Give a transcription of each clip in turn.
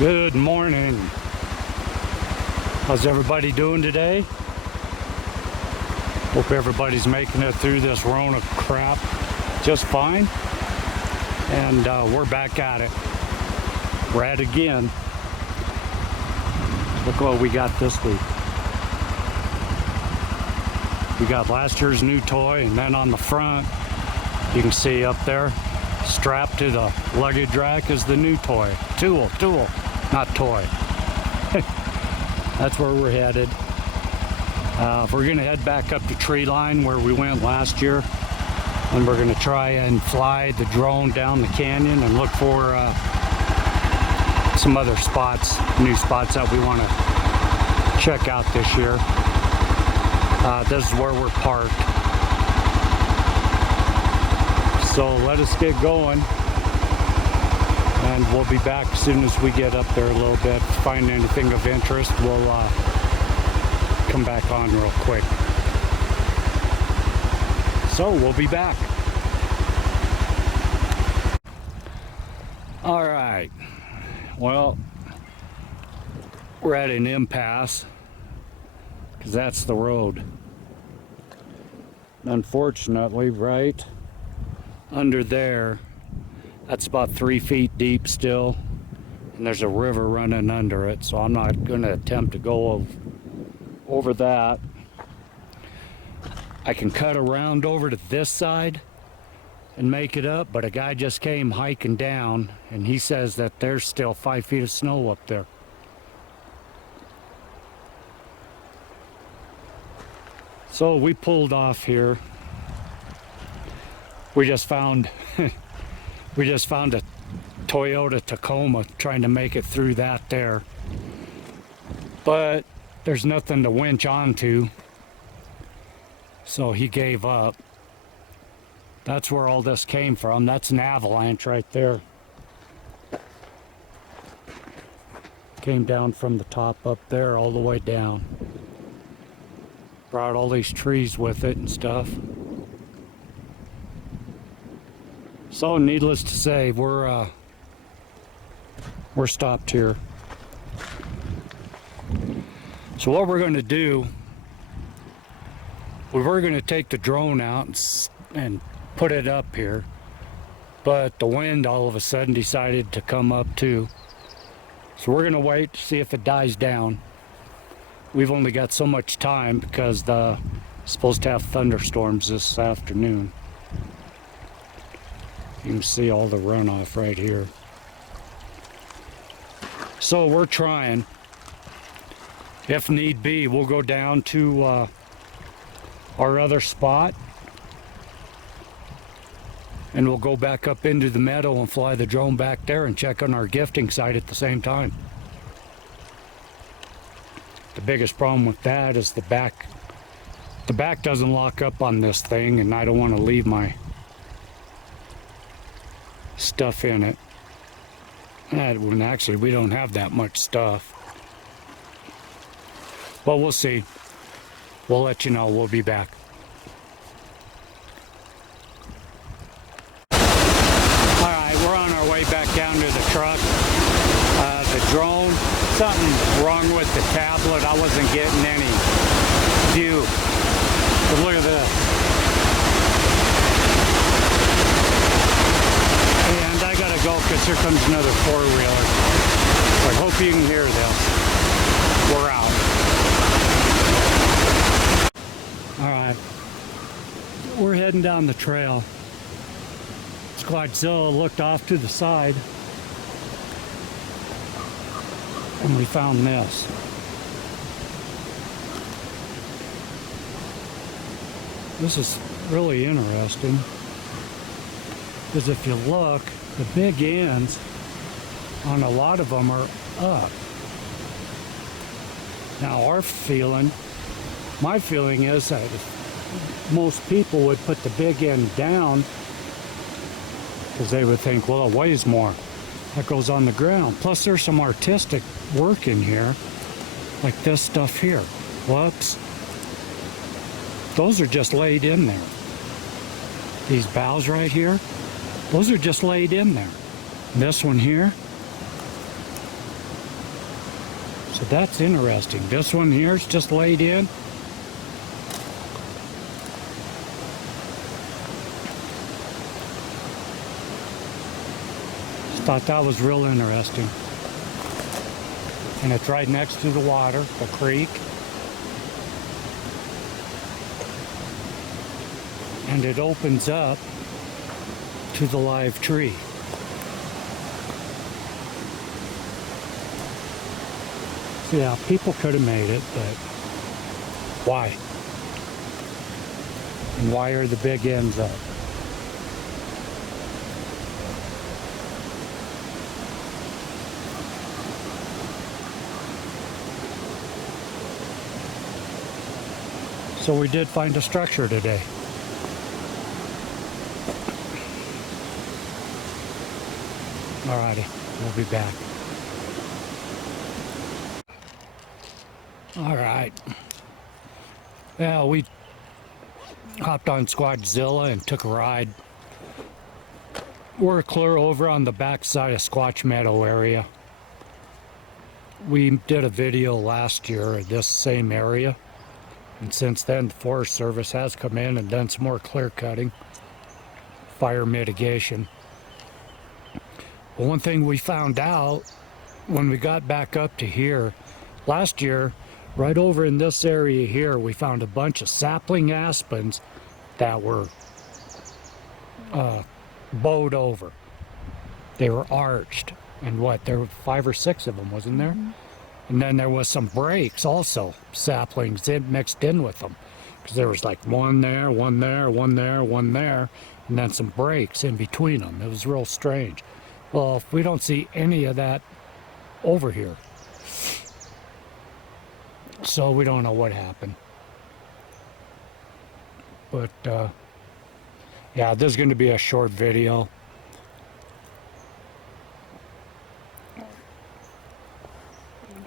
Good morning. How's everybody doing today? Hope everybody's making it through this Rona crap just fine. And we're back at it. We're at it again. Look what we got this week. We got last year's new toy, and then on the front, you can see up there, strapped to the luggage rack is the new toy. Tool, not toy. That's where we're headed. We're gonna head back up to tree line where we went last year, and we're gonna try and fly the drone down the canyon and look for some other spots, new spots that we want to check out this year. This is where we're parked. So let us get going, and we'll be back as soon as we get up there a little bit. Find anything of interest, we'll come back on real quick. So we'll be back. All right. Well, we're at an impasse because that's the road. Unfortunately, right under there, that's about 3 feet deep still, and there's a river running under it, so I'm not going to attempt to go over that. I can cut around over to this side and make it up, but a guy just came hiking down, and he says that there's still 5 feet of snow up there. So we pulled off here. We just found a Toyota Tacoma trying to make it through that there. But there's nothing to winch onto, so he gave up. That's where all this came from. That's an avalanche right there. Came down from the top up there all the way down. Brought all these trees with it and stuff. So needless to say, we're stopped here. So what we're going to do, we were going to take the drone out and put it up here, but the wind all of a sudden decided to come up too. So we're going to wait to see if it dies down. We've only got so much time because the supposed to have thunderstorms this afternoon. You can see all the runoff right here. So we're trying. If need be, we'll go down to our other spot, and we'll go back up into the meadow and fly the drone back there and check on our gifting site at the same time. The biggest problem with that is the back. The back doesn't lock up on this thing, and I don't want to leave my stuff in it. When actually we don't have that much stuff. Well, we'll see. We'll let you know. We'll be back. Alright, we're on our way back down to the truck. The drone, something wrong with the tablet. I wasn't getting any view. But look at this. And I gotta go because here comes another four-wheeler. I hope you can hear this. We're out. Alright. We're heading down the trail. SquatchZilla looked off to the side, and we found this. This is really interesting, because if you look, the big ends on a lot of them are up. Now my feeling is that most people would put the big end down because they would think, well, it weighs more. That goes on the ground. Plus there's some artistic work in here, like this stuff here. Whoops. Those are just laid in there. These boughs right here, those are just laid in there. This one here, So that's interesting. This one here is just laid in. Just thought that was real interesting. And it's right next to the water, the creek. And it opens up to the live tree. So yeah, people could have made it, but why? And why are the big ends up? So we did find a structure today. Alrighty, we'll be back. Alright. Yeah, we hopped on SquatchZilla and took a ride. We're clear over on the backside of Squatch Meadow area. We did a video last year of this same area. And since then, the Forest Service has come in and done some more clear cutting, fire mitigation. But one thing we found out when we got back up to here, last year, right over in this area here, we found a bunch of sapling aspens that were bowed over. They were arched. And what, there were 5 or 6 of them, wasn't there? Mm-hmm. And then there was some breaks also, saplings mixed in with them. Because there was like one there, one there, one there, one there, and then some breaks in between them. It was real strange. Well, if we don't see any of that over here, so we don't know what happened. But, yeah, this is going to be a short video.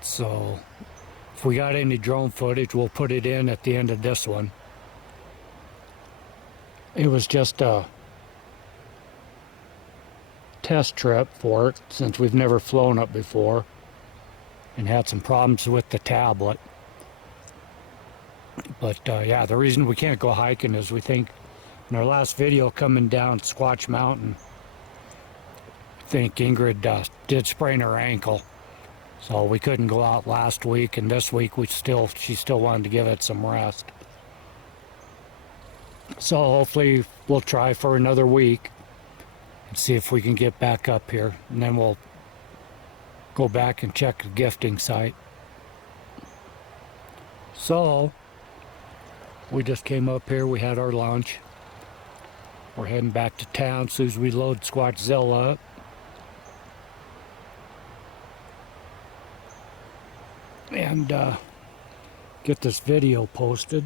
So, if we got any drone footage, we'll put it in at the end of this one. It was just a test trip for it, since we've never flown it before, and had some problems with the tablet. But yeah, the reason we can't go hiking is we think in our last video coming down Squatch Mountain, I think Ingrid did sprain her ankle. So we couldn't go out last week, and this week she still wanted to give it some rest. So hopefully we'll try for another week and see if we can get back up here, and then we'll go back and check the gifting site. So we just came up here, we had our lunch. We're heading back to town as soon as we load SquatchZilla up. And get this video posted.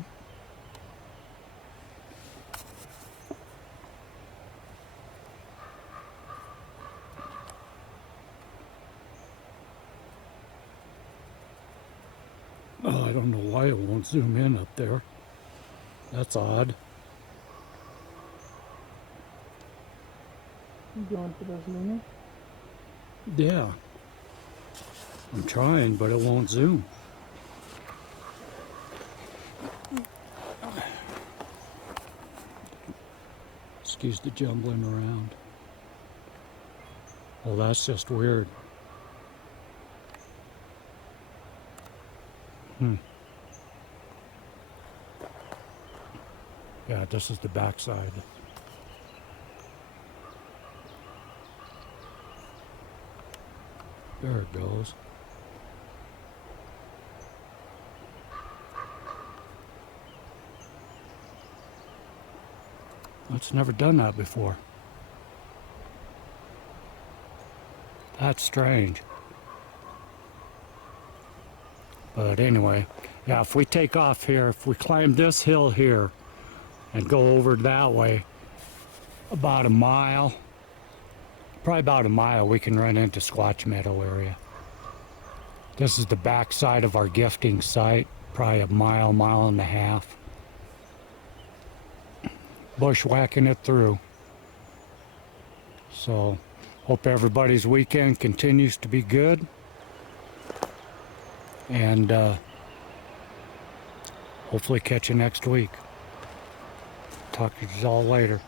Oh, I don't know why it won't zoom in up there. That's odd. You going for those lunar? Yeah. I'm trying, but it won't zoom. Excuse the jumbling around. Oh, that's just weird. Yeah, this is the backside. There it goes. It's never done that before. That's strange. But anyway, yeah, if we take off here, if we climb this hill here and go over that way about a mile, probably about a mile, we can run into Squatch Meadow area. This is the back side of our gifting site, probably a mile, mile and a half. Bushwhacking it through. So, hope everybody's weekend continues to be good. and hopefully catch you next week. Talk to you all later.